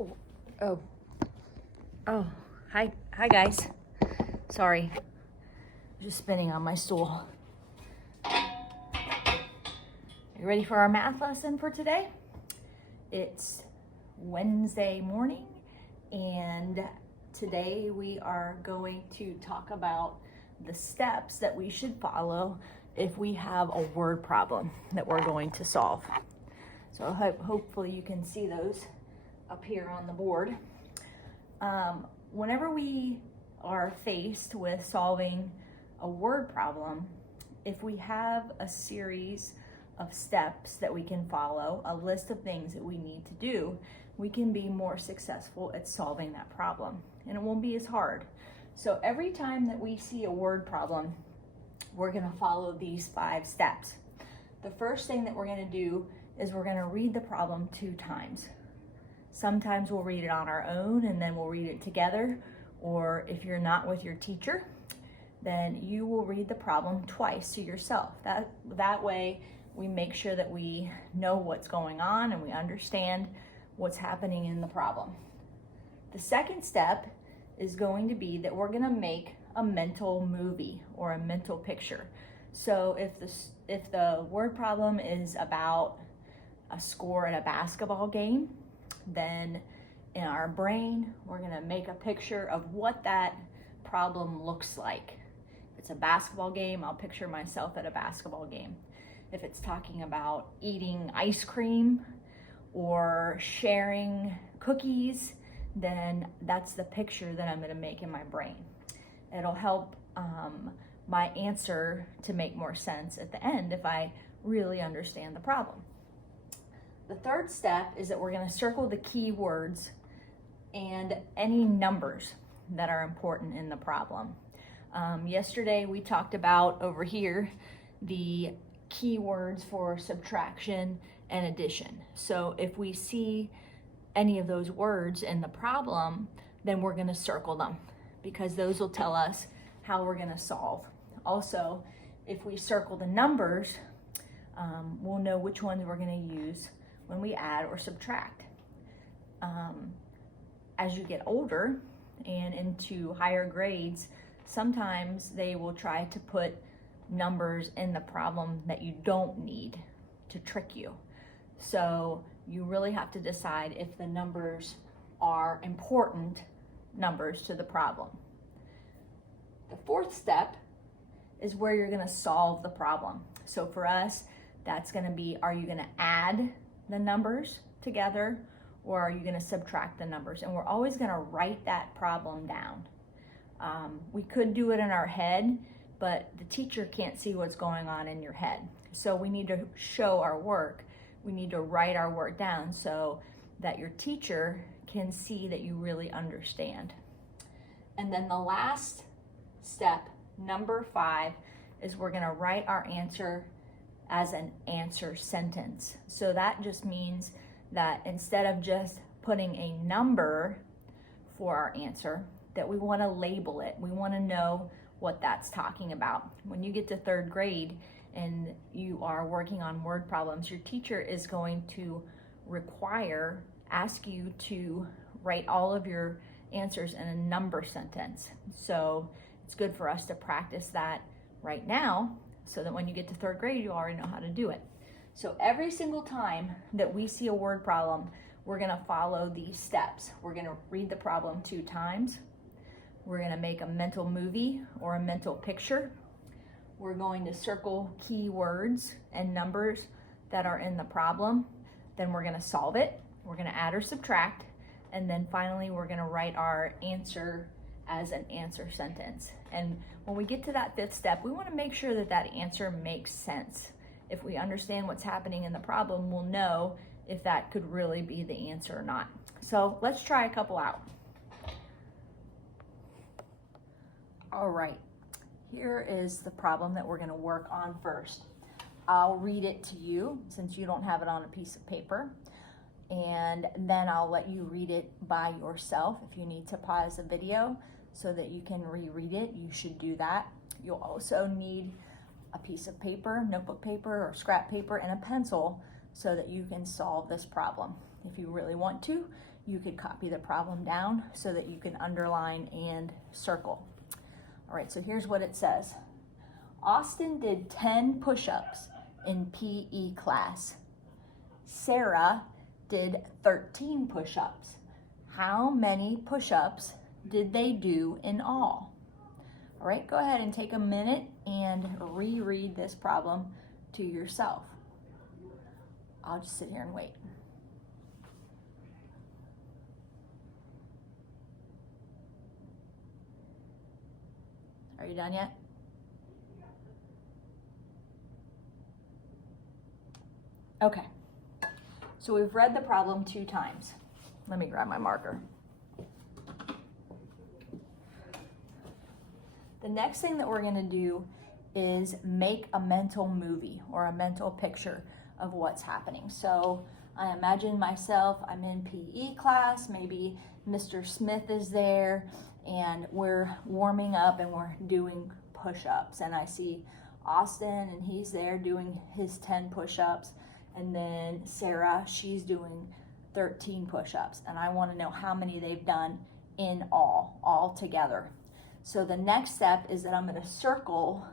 Oh, oh, hi guys. Sorry, just spinning on my stool. You ready for our math lesson for today? It's Wednesday morning, and today we are going to talk about the steps that we should follow if we have a word problem that we're going to solve. So hopefully you can see those up here on the board. Whenever we are faced with solving a word problem, if we have a series of steps that we can follow, a list of things that we need to do, we can be more successful at solving that problem, and it won't be as hard. So every time that we see a word problem, we're going to follow these 5 steps. The first thing that we're going to do is we're going to read the problem 2 times. Sometimes we'll read it on our own and then we'll read it together, or if you're not with your teacher, then you will read the problem twice to yourself. That way we make sure that we know what's going on and we understand what's happening in the problem. The second step is going to be that we're going to make a mental movie or a mental picture. So if the word problem is about a score at a basketball game, then in our brain we're going to make a picture of what that problem looks like. If it's a basketball game, I'll picture myself at a basketball game. If it's talking about eating ice cream or sharing cookies, then that's the picture that I'm going to make in my brain. It'll help my answer to make more sense at the end if I really understand the problem. The third step is that we're going to circle the key words and any numbers that are important in the problem. Yesterday we talked about over here the key words for subtraction and addition. So if we see any of those words in the problem, then we're going to circle them because those will tell us how we're going to solve. Also, if we circle the numbers, we'll know which ones we're going to use when we add or subtract. As you get older and into higher grades, sometimes they will try to put numbers in the problem that you don't need to trick you. So you really have to decide if the numbers are important numbers to the problem. The fourth step is where you're going to solve the problem. So for us, that's going to be, are you going to add the numbers together or are you going to subtract the numbers? And we're always going to write that problem down. We could do it in our head, but the teacher can't see what's going on in your head. So we need to show our work. We need to write our work down so that your teacher can see that you really understand. And then the last step, number 5, is we're going to write our answer as an answer sentence. So that just means that instead of just putting a number for our answer, that we want to label it. We want to know what that's talking about. When you get to 3rd grade and you are working on word problems, your teacher is going to ask you to write all of your answers in a number sentence. So it's good for us to practice that right now so that when you get to 3rd grade, you already know how to do it. So every single time that we see a word problem, we're going to follow these steps. We're going to read the problem 2 times. We're going to make a mental movie or a mental picture. We're going to circle key words and numbers that are in the problem. Then we're going to solve it. We're going to add or subtract. And then finally, we're going to write our answer as an answer sentence. And when we get to that 5th step, we want to make sure that that answer makes sense. If we understand what's happening in the problem, we'll know if that could really be the answer or not. So let's try a couple out. All right, here is the problem that we're going to work on first. I'll read it to you since you don't have it on a piece of paper, and then I'll let you read it by yourself. If you need to pause the video so that you can reread it, you should do that. You'll also need a piece of paper, notebook paper or scrap paper, and a pencil so that you can solve this problem. If you really want to, you could copy the problem down so that you can underline and circle. All right, so here's what it says. Austin did 10 push-ups in PE class. Sarah did 13 push-ups. How many push-ups did they do in all? All right, go ahead and take a minute and reread this problem to yourself. I'll just sit here and wait. Are you done yet? Okay, so we've read the problem 2 times. Let me grab my marker. The next thing that we're gonna do is make a mental movie or a mental picture of what's happening. So I imagine myself, I'm in PE class, maybe Mr. Smith is there, and we're warming up and we're doing push-ups. And I see Austin, and he's there doing his 10 push-ups. And then Sarah, she's doing 13 push-ups. And I wanna know how many they've done in all together. So the next step is that I'm gonna circle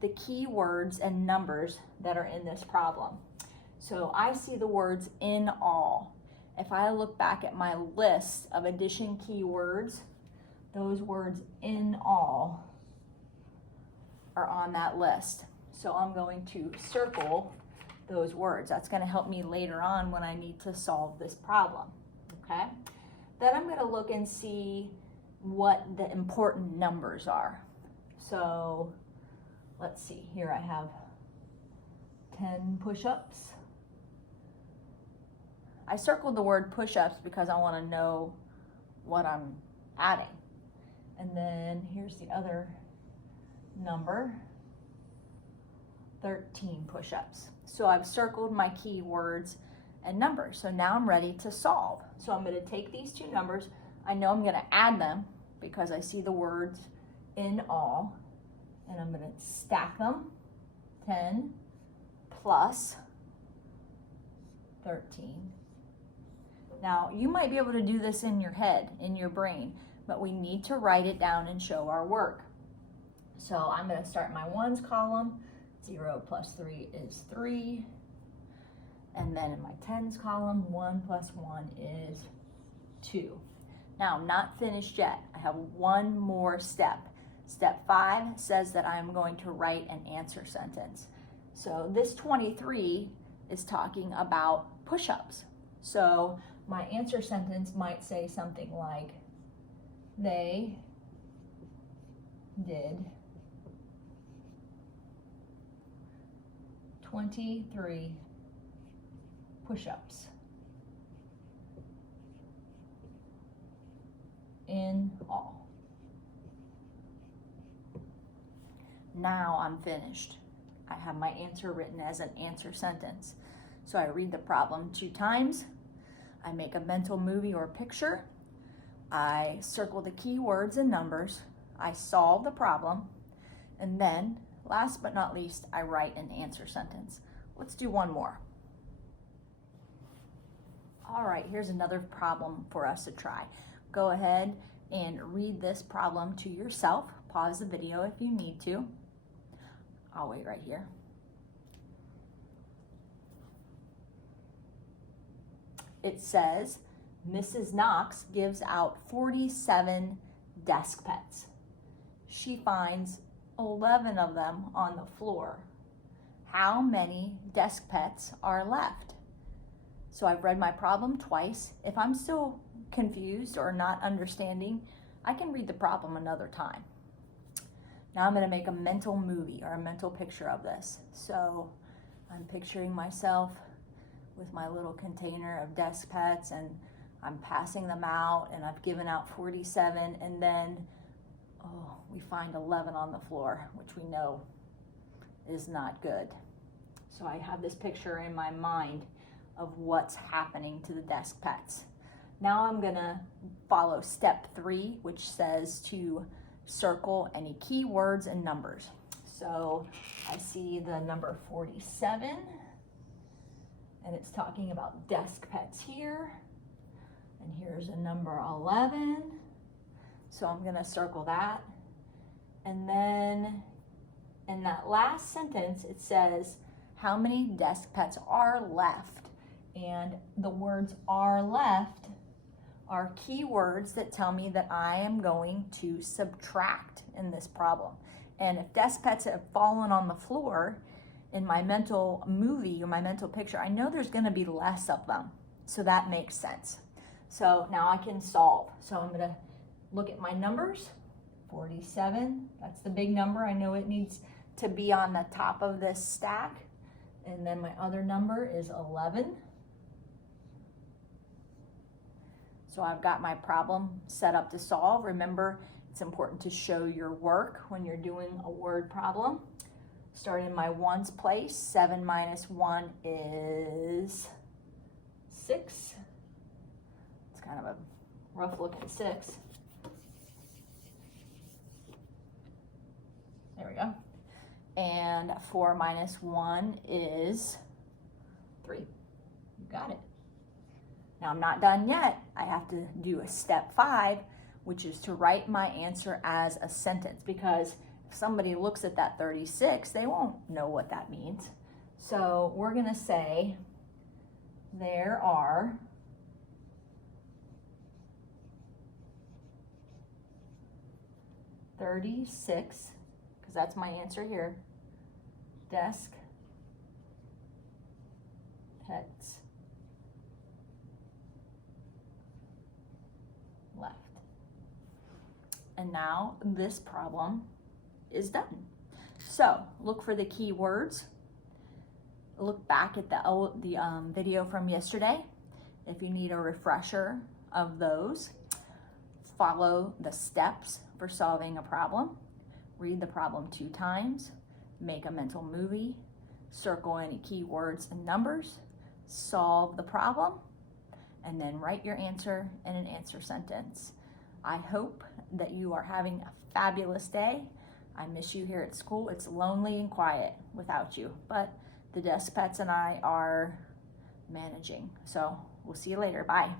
the key words and numbers that are in this problem. So I see the words in all. If I look back at my list of addition keywords, those words in all are on that list. So I'm going to circle those words. That's going to help me later on when I need to solve this problem, okay? Then I'm going to look and see what the important numbers are. So let's see, here I have 10 push-ups. I circled the word push-ups because I want to know what I'm adding. And then here's the other number, 13 push-ups. So I've circled my key words and numbers. So now I'm ready to solve. So I'm going to take these 2 numbers. I know I'm going to add them because I see the words in all. And I'm going to stack them, 10 plus 13. Now, you might be able to do this in your head, in your brain, but we need to write it down and show our work. So I'm going to start my ones column. 0 plus 3 is 3. And then in my tens column, 1 plus 1 is 2. Now, I'm not finished yet. I have one more step. Step 5 says that I'm going to write an answer sentence. So this 23 is talking about push-ups. So my answer sentence might say something like, they did 23 push-ups in all. Now I'm finished. I have my answer written as an answer sentence. So I read the problem 2 times. I make a mental movie or picture. I circle the key words and numbers. I solve the problem. And then, last but not least, I write an answer sentence. Let's do one more. All right, here's another problem for us to try. Go ahead and read this problem to yourself. Pause the video if you need to. I'll wait right here. It says, Mrs. Knox gives out 47 desk pets. She finds 11 of them on the floor. How many desk pets are left? So I've read my problem twice. If I'm still confused or not understanding, I can read the problem another time. Now I'm going to make a mental movie or a mental picture of this. So I'm picturing myself with my little container of desk pets, and I'm passing them out, and I've given out 47, and then we find 11 on the floor, which we know is not good. So I have this picture in my mind of what's happening to the desk pets. Now I'm gonna follow step 3, which says to circle any key words and numbers. So I see the number 47, and it's talking about desk pets here. And here's a number 11. So I'm gonna circle that. And then in that last sentence, it says, how many desk pets are left? And the words "are left" are keywords that tell me that I am going to subtract in this problem. And if desk pets have fallen on the floor in my mental movie or my mental picture, I know there's gonna be less of them. So that makes sense. So now I can solve. So I'm gonna look at my numbers. 47, that's the big number. I know it needs to be on the top of this stack. And then my other number is 11. So I've got my problem set up to solve. Remember, it's important to show your work when you're doing a word problem. Start in my ones place. 7 minus 1 is 6. It's kind of a rough looking 6. There we go. And 4 minus 1 is 3. You got it. Now I'm not done yet. I have to do a step 5, which is to write my answer as a sentence, because if somebody looks at that 36, they won't know what that means. So we're gonna say there are 36, because that's my answer here, desk pets left. And now this problem is done. So look for the key words. Look back at the video from yesterday if you need a refresher of those. Follow the steps for solving a problem. Read the problem 2 times. Make a mental movie. Circle any key words and numbers. Solve the problem. And then write your answer in an answer sentence. I hope that you are having a fabulous day. I miss you here at school. It's lonely and quiet without you, but the desk pets and I are managing. So we'll see you later. Bye.